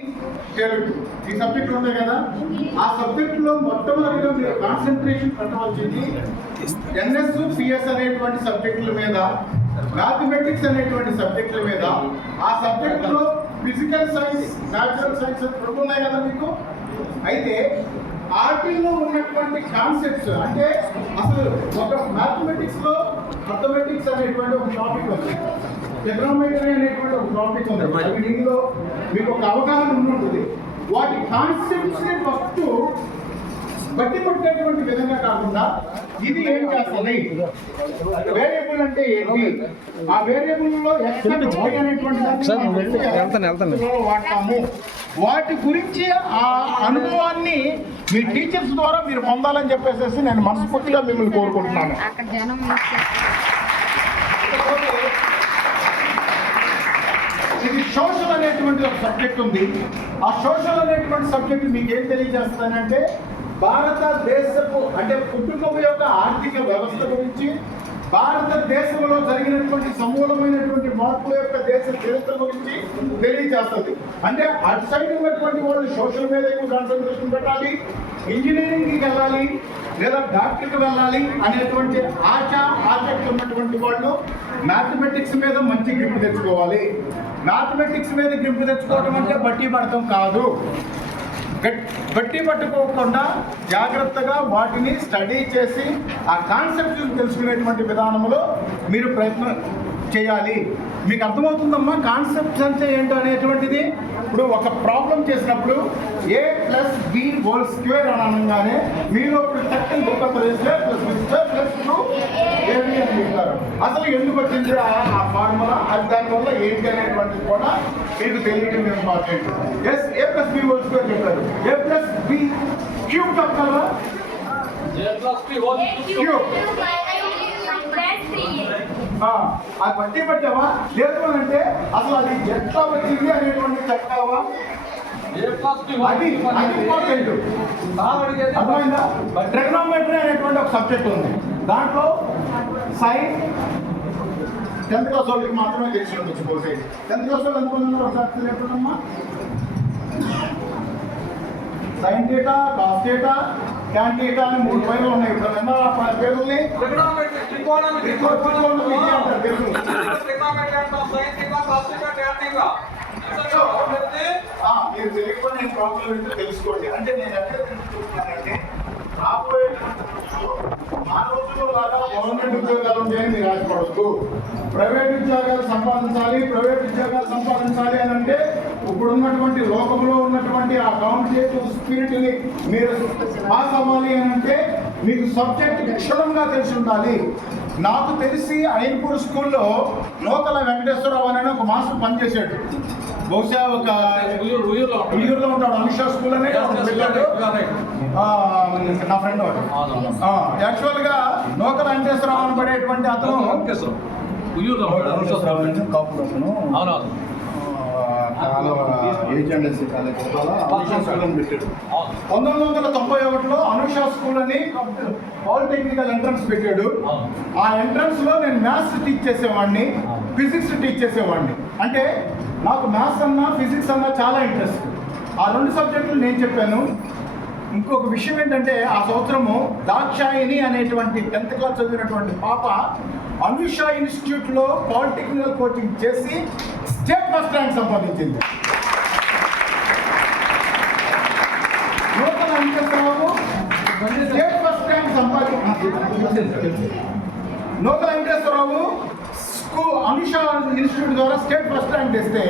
తెలుగు ఈ సబ్జెక్టులు ఉన్నాయి కదా, ఆ సబ్జెక్టులో మొట్టమొదటిగా మీరు కాన్సన్ట్రేషన్ పెట్టవలసింది ఎన్ఎస్ పిఎస్ అనేటువంటి సబ్జెక్టుల మీద, మ్యాథమెటిక్స్ అనేటువంటి సబ్జెక్టుల మీద. ఆ సబ్జెక్టులో ఫిజికల్ సైన్స్, న్యాచురల్ సైన్స్ రెండు ఉన్నాయి కదా మీకు. అయితే ఆర్టీలో ఉన్నటువంటి కాన్సెప్ట్స్ అంటే అసలు ఒక మ్యాథమెటిక్స్లో అథమెటిక్స్ అనేటువంటి ఒక టాపిక్ ఉంది, ఎకనామెట్రీ అనేటువంటి ఒక టాపిక్ ఉంది. దీనిలో మీకు ఒక అవగాహన ఉంటుంది. వాటి కాన్సెప్ట్స్ని ఫస్ట్ బట్టి పట్టేటువంటి విధంగా కాకుండా ఇది ఏం చేస్తుంది, వేరియబుల్ అంటే ఏంటి, ఆ వేరియబుల్లో వాడతాము, వాటి గురించి ఆ అనుభవాన్ని మీ టీచర్స్ ద్వారా మీరు పొందాలని చెప్పేసి నేను మనస్ఫూర్తిగా మిమ్మల్ని కోరుకుంటున్నాను. ఇది సోషల్ అనేటువంటి ఒక సబ్జెక్ట్ ఉంది. ఆ సోషల్ అనేటువంటి సబ్జెక్ట్ మీకు ఏం తెలియజేస్తానంటే భారతదేశపు అంటే కుటుంబం యొక్క ఆర్థిక వ్యవస్థ గురించి, భారతదేశంలో జరిగినటువంటి సమూలమైనటువంటి మార్పుల యొక్క దేశ చరిత్ర గురించి తెలియజేస్తుంది. అంటే అటు సైడ్ ఉన్నటువంటి వాళ్ళు సోషల్ మీద ఎక్కువ కాన్సన్ట్రేషన్ పెట్టాలి, ఇంజనీరింగ్కి వెళ్ళాలి లేదా డాక్టర్కి వెళ్ళాలి అనేటువంటి ఆసక్తి ఉన్నటువంటి వాళ్ళు మ్యాథమెటిక్స్ మీద మంచి గ్రిప్ తెచ్చుకోవాలి. మ్యాథమెటిక్స్ మీద గ్రిప్ తెచ్చుకోవడం అంటే బట్టి పడటం కాదు. బట్టి పట్టుకోకుండా జాగ్రత్తగా వాటిని స్టడీ చేసి ఆ కాన్సెప్ట్ తెలుసుకునేటువంటి విధానంలో మీరు ప్రయత్నం చేయాలి. మీకు అర్థమవుతుందమ్మా కాన్సెప్ట్స్ అంటే ఏంటో అనేటువంటిది. ఇప్పుడు ఒక ప్రాబ్లం చేసినప్పుడు a+b² అని అనగానే మీరు ఇప్పుడు టెక్నిక్ బుక్ అని చెప్తారు. అసలు ఎందుకు వచ్చింది ఆ ఫార్ములా, అది దానివల్ల ఏంటి అనేటువంటిది కూడా మీకు తెలియడం ఇంపార్టెంట్. a+b² చెప్పారు, a+b³ చెప్పగలరా? అది బట్టి పెట్టావా లేదు అని అంటే అసలు అది ఎట్లా వచ్చింది అనేటువంటి చెప్తావా? అది ఇంపార్టెంట్. అర్థమైందా? ట్రిగ్నోమెట్రీ అనేటువంటి ఒక సబ్జెక్ట్ ఉంది. దాంట్లో సైన్ 10th క్లాస్ వాళ్ళకి మాత్రమే తెలిసి ఉండొచ్చు. పోతే 10th క్లాస్ వాళ్ళు అనుకున్నారు ఒకసారి చెప్పడమ్మా. Sine theta, cos theta, tan theta అని 3 పైలు ఉన్నాయి. ఇప్పుడు పేరుల్ని మీరు తెలియకుండా నేను ప్రాబ్లం ఏంటో తెలుసుకోండి. అంటే నేను ఎక్కడ తెలుసుకుంటున్నానంటే రాబోయే ఆ రోజుల్లో లాగా గవర్నమెంట్ ఉద్యోగాలు ఉంటాయని మీరు ఆశపడద్దు. ప్రైవేట్ ఉద్యోగాలు సంపాదించాలి అని అంటే ఇప్పుడున్నటువంటి లోకంలో ఉన్నటువంటి ఆ కాంపిటేటివ్ స్పిరిట్ని మీరు పాస్ అవ్వాలి అని అంటే మీకు సబ్జెక్ట్ క్షుణ్ణంగా తెలిసి ఉండాలి. నాకు తెలిసి ఐన్పూర్ స్కూల్లో నూకల వెంకటేశ్వరరావు అనే ఒక మాస్టర్ పనిచేశాడు. బహుశా ఒక ఉయ్యూరులో ఉంటాడు. అనుషా స్కూల్ అనే వెళ్ళాడు నా ఫ్రెండ్ వాడు. యాక్చువల్గా నూకల వెంకటేశ్వరరావు అని పడేటువంటి అతను పెట్టాడు. 1991లో అనుషా స్కూల్ అని పాలిటెక్నికల్ ఎంట్రన్స్ పెట్టాడు. ఆ ఎంట్రన్స్ లో నేను మ్యాథ్స్ టీచ్ చేసేవాడిని, ఫిజిక్స్ టీచ్ చేసేవాడిని. అంటే నాకు మ్యాథ్స్ అన్నా ఫిజిక్స్ అన్నా చాలా ఇంట్రెస్ట్. ఆ 2 సబ్జెక్టులు నేను చెప్పాను. ఇంకొక విషయం ఏంటంటే ఆ సంవత్సరము దాక్షాయిని అనేటువంటి 10th క్లాస్ చదివినటువంటి పాప అనుషా ఇన్స్టిట్యూట్లో పాలిటెక్నికల్ కోచింగ్ చేసి స్టేట్ ఫస్ట్ ర్యాంక్ సంపాదించింది. నూతన వెంకటేశ్వరరావు స్టేట్ ఫస్ట్ ర్యాంక్ నూతన వెంకటేశ్వరరావు అనుషా ఇన్స్టిట్యూట్ ద్వారా స్టేట్ ఫస్ట్ ర్యాంక్ తెస్తే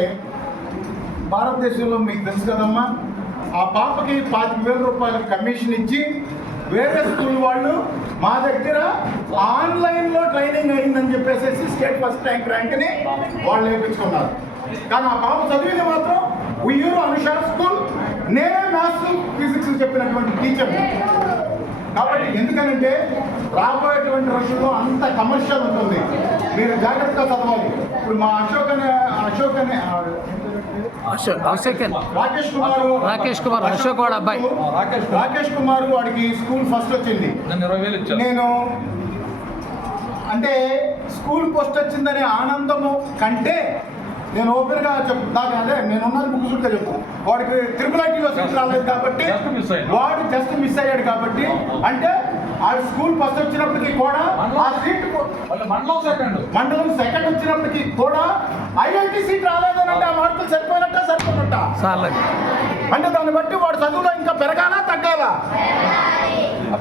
భారతదేశంలో మీకు తెలుసు కదమ్మా, ఆ పాపకి 25,000 రూపాయల కమిషన్ ఇచ్చి వేరే స్కూల్ వాళ్ళు మా దగ్గర ఆన్లైన్లో ట్రైనింగ్ అయిందని చెప్పేసి స్టేట్ ఫస్ట్ ర్యాంక్ని వాళ్ళు నేర్పించుకున్నారు. కానీ ఆ పాప చదివింది మాత్రం ఉయ్యూరు అనుషా స్కూల్. నేనే మ్యాథ్స్ ఫిజిక్స్ చెప్పినటువంటి టీచర్. కాబట్టి ఎందుకనంటే రాబోయేటువంటి రోజుల్లో అంత కమర్షియల్ ఉంటుంది, మీరు జాగ్రత్తగా చదవాలి. ఇప్పుడు మా రాకేష్ కుమార్ అశోక్ వాడు అబ్బాయి రాకేష్ కుమార్ వాడికి స్కూల్ ఫస్ట్ వచ్చింది. నేను అంటే స్కూల్ ఫస్ట్ వచ్చిందనే ఆనందము కంటే నేను ఓపెన్గా చెప్తాను, అదే నేను ఉన్నది ముగ్గురుగా చెప్తాను. వాడికి త్రిపుల్ సీట్ రాలేదు కాబట్టి వాడు జస్ట్ మిస్ అయ్యాడు కాబట్టి, అంటే ఆ స్కూల్ ఫస్ట్ వచ్చినప్పటికీ కూడా ఆ సీట్ మండలం సెకండ్ వచ్చినప్పటికీ కూడా ఐఐటి సీట్ రాలేదని అంటే ఆ మార్కులు సరిపోయినట్ట అంటే దాన్ని బట్టి వాడు చదువులో ఇంకా పెరగాలా తగ్గాలా?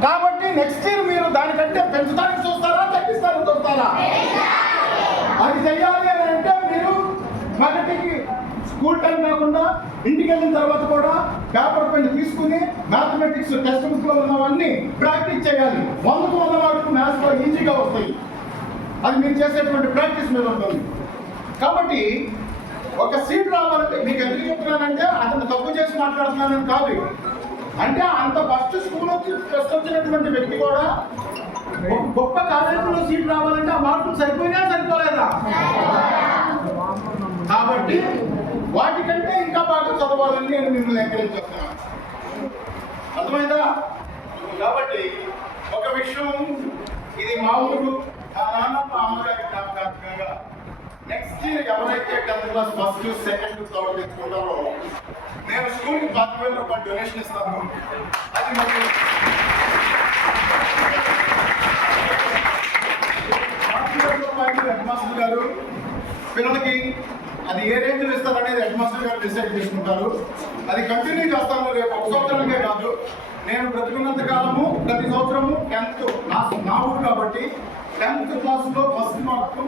కాబట్టి నెక్స్ట్ ఇయర్ మీరు దానికంటే పెంచడానికి చూస్తారా తగ్గిస్తారని చూస్తారా? అది చెయ్యాలి అని అంటే మీరు మొదటికి స్కూల్ టైం కాకుండా ఇంటికి వెళ్ళిన తర్వాత కూడా పేపర్ పెన్ తీసుకుని మ్యాథమెటిక్స్ టెక్స్ట్ బుక్ లో ఉన్నవన్నీ ప్రాక్టీస్ చేయాలి. 100కు 100 మార్కులు మ్యాథ్స్ లో ఈజీగా వస్తాయి. అది మీరు చేసేటువంటి ప్రాక్టీస్ మీద ఉంటుంది. కాబట్టి ఒక సీట్ రావాలంటే మీకు ఎందుకు చెప్తున్నానంటే అతను తప్పు చేసి మాట్లాడుతున్నానని కాదు. అంటే అంత ఫస్ట్ వచ్చినటువంటి వ్యక్తి కూడా గొప్ప కాలేజీలో సీట్ రావాలంటే ఆ మార్కులు సరిపోయినా సరిపోలేదా? కాబట్టి వాటికంటే ఇంకా బాగా చదవాలని నేను మిమ్మల్ని ఎంకరేజ్ చేస్తున్నాను. అర్థమైందా? కాబట్టి ఒక విషయం, ఇది మా ఊరు, మా నాన్న మా అమ్మగారి జ్ఞాపకార్థంగా నెక్స్ట్ ఇయర్ ఎవరైతే 10th class first second third తెచ్చుకుంటారో నేను స్కూల్కి 10,000 రూపాయలు డొనేషన్ ఇస్తాను. అది మరి హెడ్ మాస్టర్ గారు పిల్లలకి అది ఏ రేంజ్లో ఇస్తారనేది హెడ్ మాస్టర్ గారు డిసైడ్ చేసుకుంటారు. అది కంటిన్యూ చేస్తాను. రేపు ఒక సంవత్సరానికే కాదు, నేను బ్రతుకున్నంత కాలము ప్రతి సంవత్సరము 10th నా ఊరు కాబట్టి 10th క్లాస్లో first mark,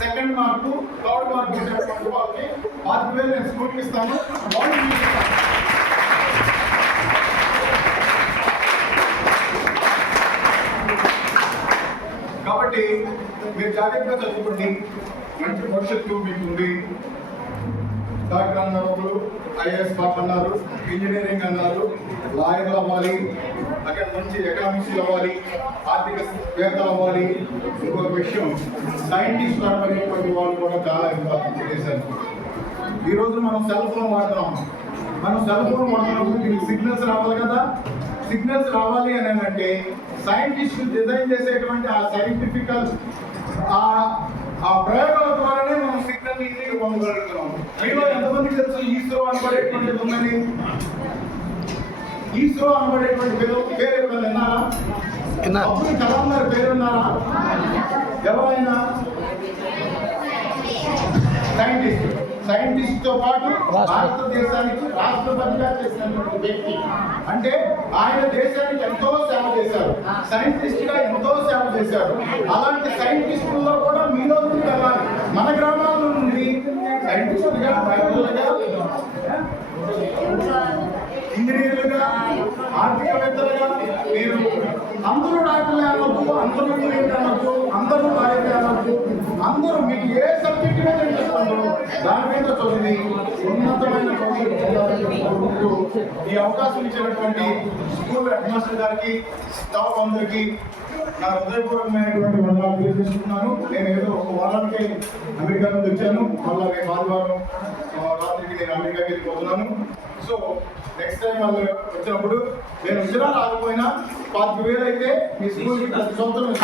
second mark, third mark ఇచ్చినటువంటి వాళ్ళకి 5,000 నేను స్కూల్కి ఇస్తాను. కాబట్టి మీరు జాగ్రత్తగా చదువుకోండి, మంచి భవిష్యత్తు మీకు ఉంది. డాక్టర్ అన్నారు, ఐఏఎస్ పాస్ అన్నారు, ఇంజనీరింగ్ అన్నారు, లాయర్లు అవ్వాలి, అక్కడ మంచి ఎకనామిక్స్ అవ్వాలి, ఆర్థిక వేత్తలు అవ్వాలి. ఇంకొక విషయం, సైంటిస్ట్ అనేటువంటి వాళ్ళు కూడా చాలా ఇంపార్టెంట్ చేశారు. ఈరోజు మనం సెల్ ఫోన్ వాడుతున్నాం. మనం సెల్ ఫోన్ వాడుతున్నప్పుడు దీనికి సిగ్నల్స్ రావాలి కదా. సిగ్నల్స్ రావాలి అని అంటే సైంటిస్ట్ డిజైన్ చేసేటువంటి ఆ సైంటిఫికల్ ఆ ప్రయోగాల ద్వారానే మనం సిగ్నల్ ఈజీగా పొందగలుగుతున్నాం. మీలో ఎంతమందికి తెలుసు ఈస్రో అనబడేటువంటిది ఉందని? ఈస్రో అనబడేటువంటి పేరు ఎవరైనా విన్నారా? అబ్దుల్ కలాం గారి పేరు విన్నారా? ఎవరైనా సైంటిస్ట్ తో పాటు భారతదేశానికి రాష్ట్రపతిగా చేసినటువంటి వ్యక్తి. అంటే ఆయన దేశానికి ఎంతో సేవ చేశారు, సైంటిస్ట్ గా ఎంతో సేవ చేశారు. అలాంటి సైంటిస్టుల్లో కూడా మీలో నుండి వెళ్ళాలి. మన గ్రామాల నుండి సైంటిస్టులుగా, డాక్టర్లుగా, ఇంజనీర్లుగా, ఆర్థికవేత్తలుగా మీరు అందరూ డాక్టర్లే అనొద్దు, అందరూ ఇంజనీర్లు అనొద్దు, అందరూ లాయర్లే అనొద్దు. అందరూ మీకు ఏ సబ్జెక్ట్ మీద ఇంట్రెస్ట్ ఉందో దాని మీద చదివి ఉన్నతమైన ఈ అవకాశం ఇచ్చినటువంటి స్కూల్ హెడ్ మాస్టర్ గారికి, స్టాఫ్ అందరికీ నా హృదయపూర్వకమైనటువంటి వందనాలు తెలియజేస్తున్నాను. నేను ఏదో ఒక వారానికి అమెరికా నుంచి వచ్చాను, మళ్ళీ రేపు ఆదివారం రాత్రికి నేను అమెరికాకి వెళ్ళిపోతున్నాను. సో నెక్స్ట్ టైం వాళ్ళు వచ్చినప్పుడు నేను వచ్చినా రాకపోయినా 5,000 అయితే మీ స్కూల్కి ప్రతి సంవత్సరం